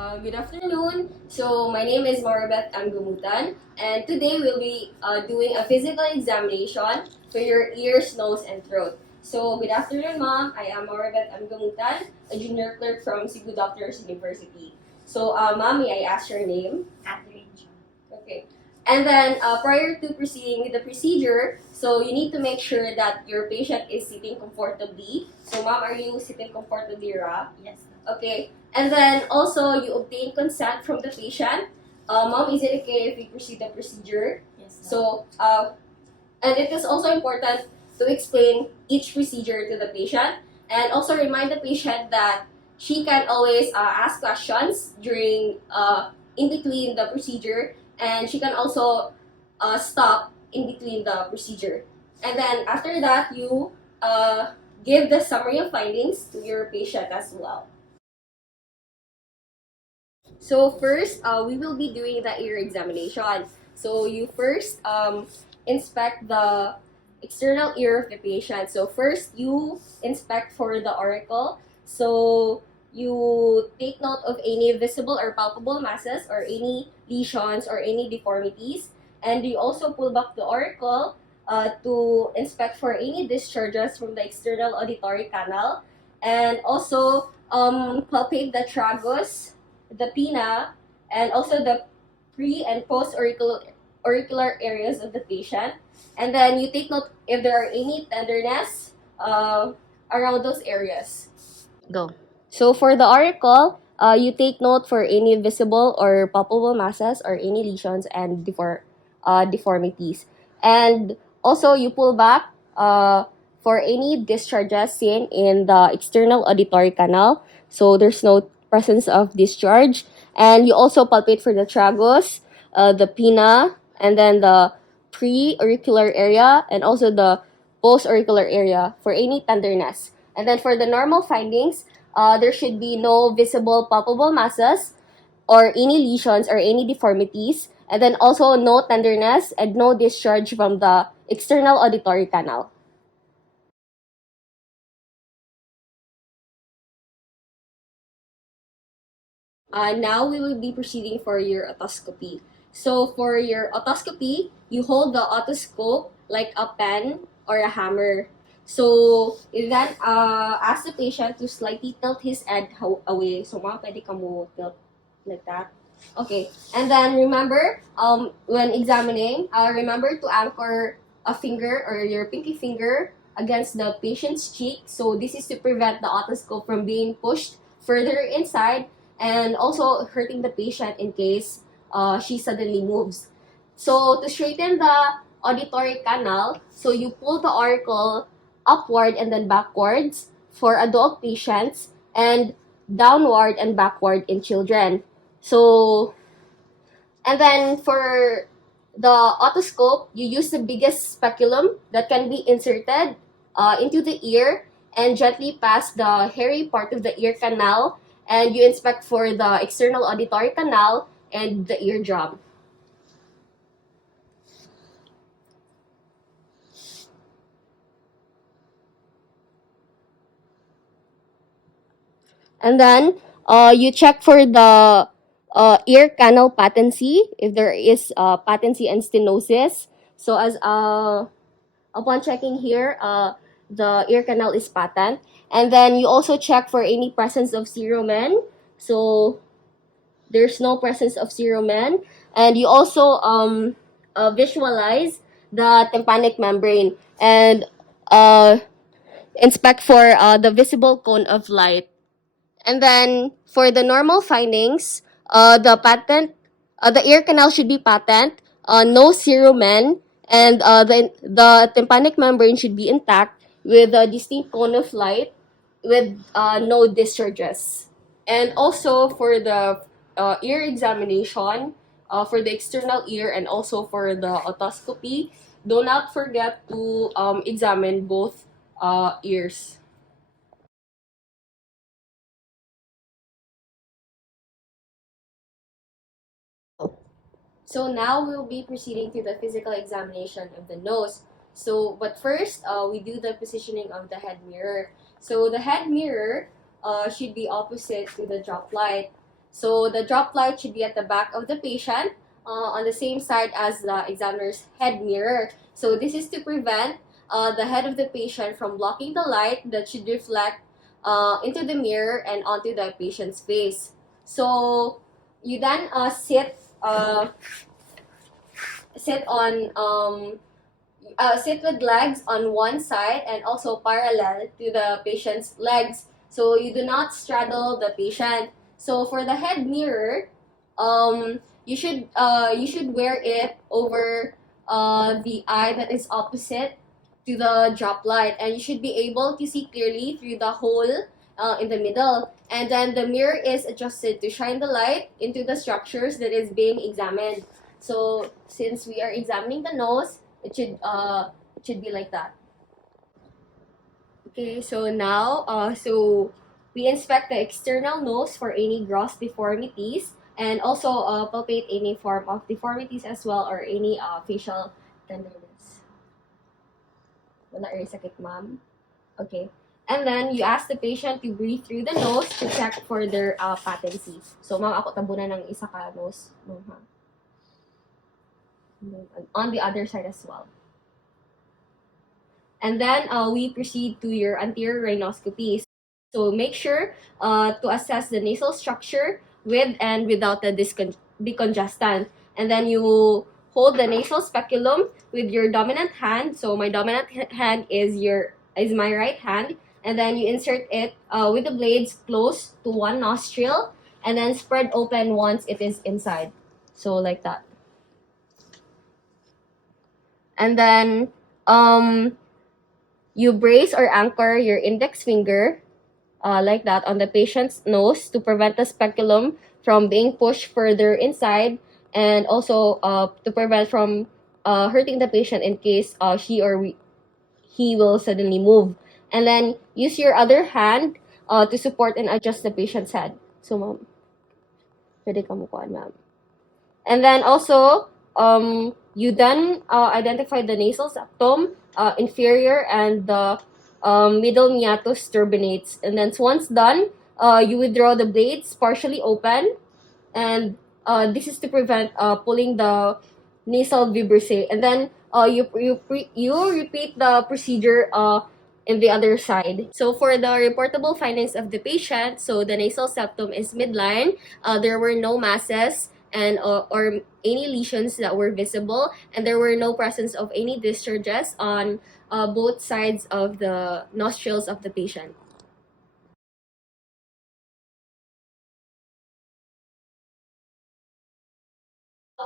Good afternoon. So my name is Maribeth M. Gumutan, and today we'll be doing a physical examination for your ears, nose, and throat. So good afternoon, Mom. I am Maribeth M. Gumutan, a junior clerk from Cebu Doctors University. So, Mom, may I ask your name? Catherine. Okay. And then prior to proceeding with the procedure, so you need to make sure that your patient is sitting comfortably. So, Mom, are you sitting comfortably, Ra? Yes. Okay. And then also you obtain consent from the patient. Mom, is it okay if we proceed the procedure? Yes. So, and it is also important to explain each procedure to the patient and also remind the patient that she can always ask questions during in between the procedure, and she can also stop in between the procedure. And then after that, you give the summary of findings to your patient as well. So first, we will be doing the ear examination. So you first inspect the external ear of the patient. So first, you inspect for the auricle. So you take note of any visible or palpable masses or any lesions or any deformities. And you also pull back the auricle to inspect for any discharges from the external auditory canal. And also palpate the tragus, the pinna, and also the pre and post auricular areas of the patient. And then you take note if there are any tenderness around those areas. Go. So for the auricle, you take note for any visible or palpable masses or any lesions and deformities. And also you pull back for any discharges seen in the external auditory canal. So there's no presence of discharge. And you also palpate for the tragus, the pinna, and then the pre-auricular area, and also the post-auricular area for any tenderness. And then for the normal findings, there should be no visible palpable masses or any lesions or any deformities, and then also no tenderness and no discharge from the external auditory canal. Now we will be proceeding for your otoscopy. So for your otoscopy, you hold the otoscope like a pen or a hammer. So you then ask the patient to slightly tilt his head away. So mga pwede ka mo tilt like that. Okay. And then remember, when examining, remember to anchor a finger or your pinky finger against the patient's cheek. So this is to prevent the otoscope from being pushed further inside and also hurting the patient in case she suddenly moves. So to straighten the auditory canal, so you pull the auricle upward and then backwards for adult patients and downward and backward in children. So, and then for the otoscope, you use the biggest speculum that can be inserted into the ear and gently pass the hairy part of the ear canal, and you inspect for the external auditory canal and the eardrum. And then you check for the ear canal patency, if there is patency and stenosis. So as upon checking here, the ear canal is patent. And then you also check for any presence of cerumen. So there's no presence of cerumen. And you also visualize the tympanic membrane and inspect for the visible cone of light. And then for the normal findings, the ear canal should be patent, no cerumen, and the tympanic membrane should be intact with a distinct cone of light with no discharges. And also for the ear examination, for the external ear and also for the otoscopy, do not forget to examine both ears. So now we'll be proceeding to the physical examination of the nose. So, but first, we do the positioning of the head mirror. So the head mirror should be opposite to the drop light. So the drop light should be at the back of the patient, on the same side as the examiner's head mirror. So this is to prevent the head of the patient from blocking the light that should reflect into the mirror and onto the patient's face. So you then sit on sit with legs on one side and also parallel to the patient's legs. So you do not straddle the patient. So for the head mirror, you should wear it over the eye that is opposite to the drop light, and you should be able to see clearly through the hole in the middle. And then the mirror is adjusted to shine the light into the structures that is being examined. So since we are examining the nose, it should be like that. Okay, so now we inspect the external nose for any gross deformities, and also palpate any form of deformities as well, or any facial tenderness. Wala rin sakit, ma'am. Okay. And then you ask the patient to breathe through the nose to check for their patency. So ma'am, ako tabunan ng isa ka nose. On the other side as well. And then we proceed to your anterior rhinoscopy. So make sure to assess the nasal structure with and without the decongestant. And then you hold the nasal speculum with your dominant hand. So my dominant hand is my right hand. And then you insert it with the blades close to one nostril, and then spread open once it is inside. So like that. And then you brace or anchor your index finger like that on the patient's nose to prevent the speculum from being pushed further inside, and also to prevent from hurting the patient in case he will suddenly move. And then use your other hand to support and adjust the patient's head. So ma'am, pwede ka mukuan, ma'am. And then also, you then identify the nasal septum, inferior, and the middle meatus turbinates. And then once done, you withdraw the blades partially open, and this is to prevent pulling the nasal vibrissae. And then you repeat the procedure in the other side. So for the reportable findings of the patient, so the nasal septum is midline. There were no masses and or any lesions that were visible, and there were no presence of any discharges on both sides of the nostrils of the patient.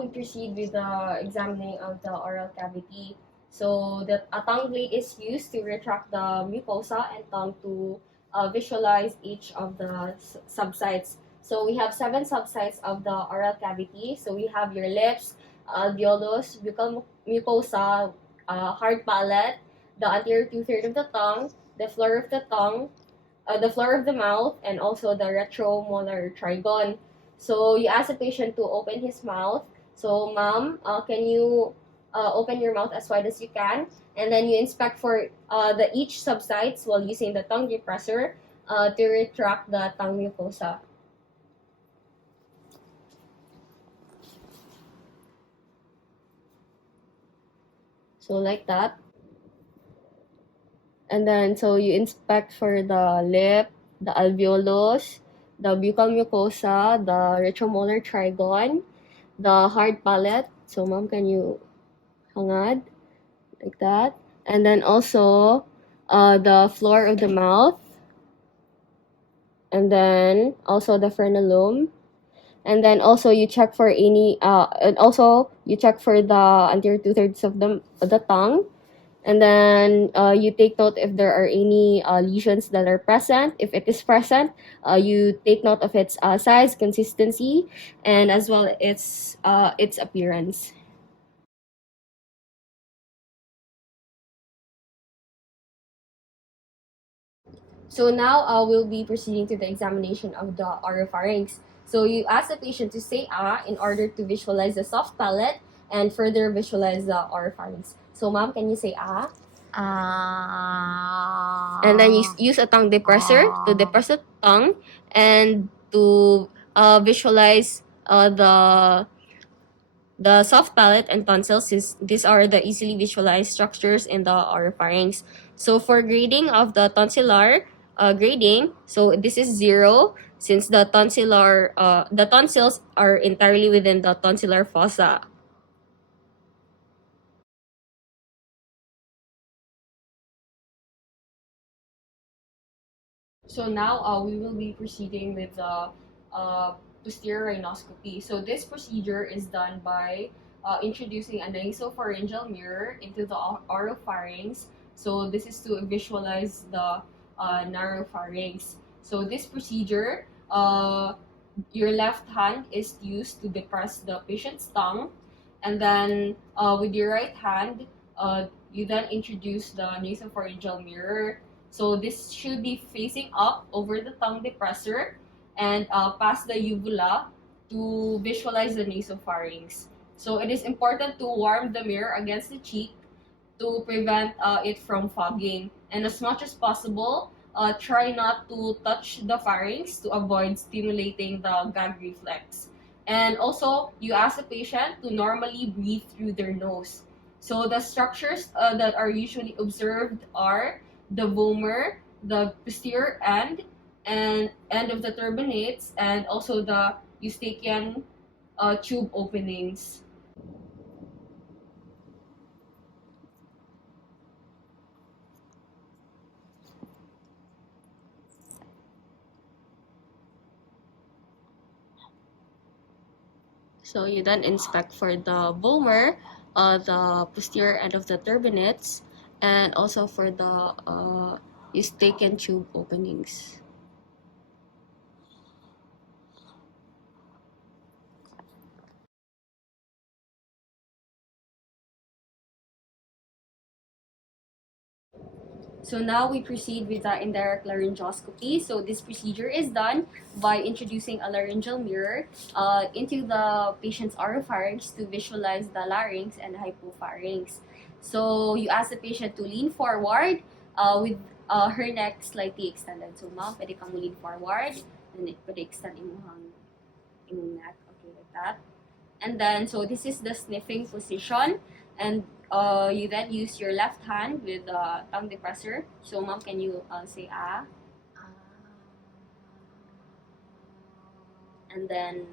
We proceed with the examining of the oral cavity. So a tongue blade is used to retract the mucosa and tongue to visualize each of the subsites. So we have 7 subsites of the oral cavity. So we have your lips, alveolus, buccal mucosa, hard palate, the anterior 2/3 of the tongue, the floor of the tongue, the floor of the mouth, and also the retromolar trigon. So you ask the patient to open his mouth. So ma'am, can you open your mouth as wide as you can? And then you inspect for each subsites while using the tongue depressor to retract the tongue mucosa. So like that. And then so you inspect for the lip, the alveolus, the buccal mucosa, the retromolar trigon, the hard palate. So ma'am, can you hangad like that? And then also the floor of the mouth, and then also the frenulum. And then also you check for any and also you check for the anterior 2/3 of the tongue. And then you take note if there are any lesions that are present. If it is present, you take note of its size, consistency, and as well its appearance. So now we'll be proceeding to the examination of the oropharynx. So you ask the patient to say ah in order to visualize the soft palate and further visualize the oropharynx. So ma'am, can you say ah? And then you use a tongue depressor to depress the tongue and to visualize the soft palate and tonsils. These are the easily visualized structures in the oropharynx. So for grading of the tonsillar grading, so this is 0 since the tonsils are entirely within the tonsillar fossa. So now we will be proceeding with the posterior rhinoscopy. So this procedure is done by introducing a nasopharyngeal mirror into the oropharynx. So this is to visualize the naropharynx. So this procedure, your left hand is used to depress the patient's tongue, and then with your right hand, you then introduce the nasopharyngeal mirror. So this should be facing up over the tongue depressor and past the uvula to visualize the nasopharynx. So it is important to warm the mirror against the cheek to prevent it from fogging. And as much as possible, try not to touch the pharynx to avoid stimulating the gag reflex. And also, you ask the patient to normally breathe through their nose. So the structures that are usually observed are the vomer, the posterior and end of the turbinates, and also the eustachian tube openings. So you then inspect for the vomer, the posterior end of the turbinates, and also for the eustachian tube openings. So now we proceed with the indirect laryngoscopy. So this procedure is done by introducing a laryngeal mirror into the patient's oropharynx to visualize the larynx and hypopharynx. So you ask the patient to lean forward with her neck slightly extended. So ma'am, pwede kang lean forward and pwede extend imong neck. Okay, like that. And then, so this is the sniffing position. And you then use your left hand with the tongue depressor. So, mom, can you say ah? And then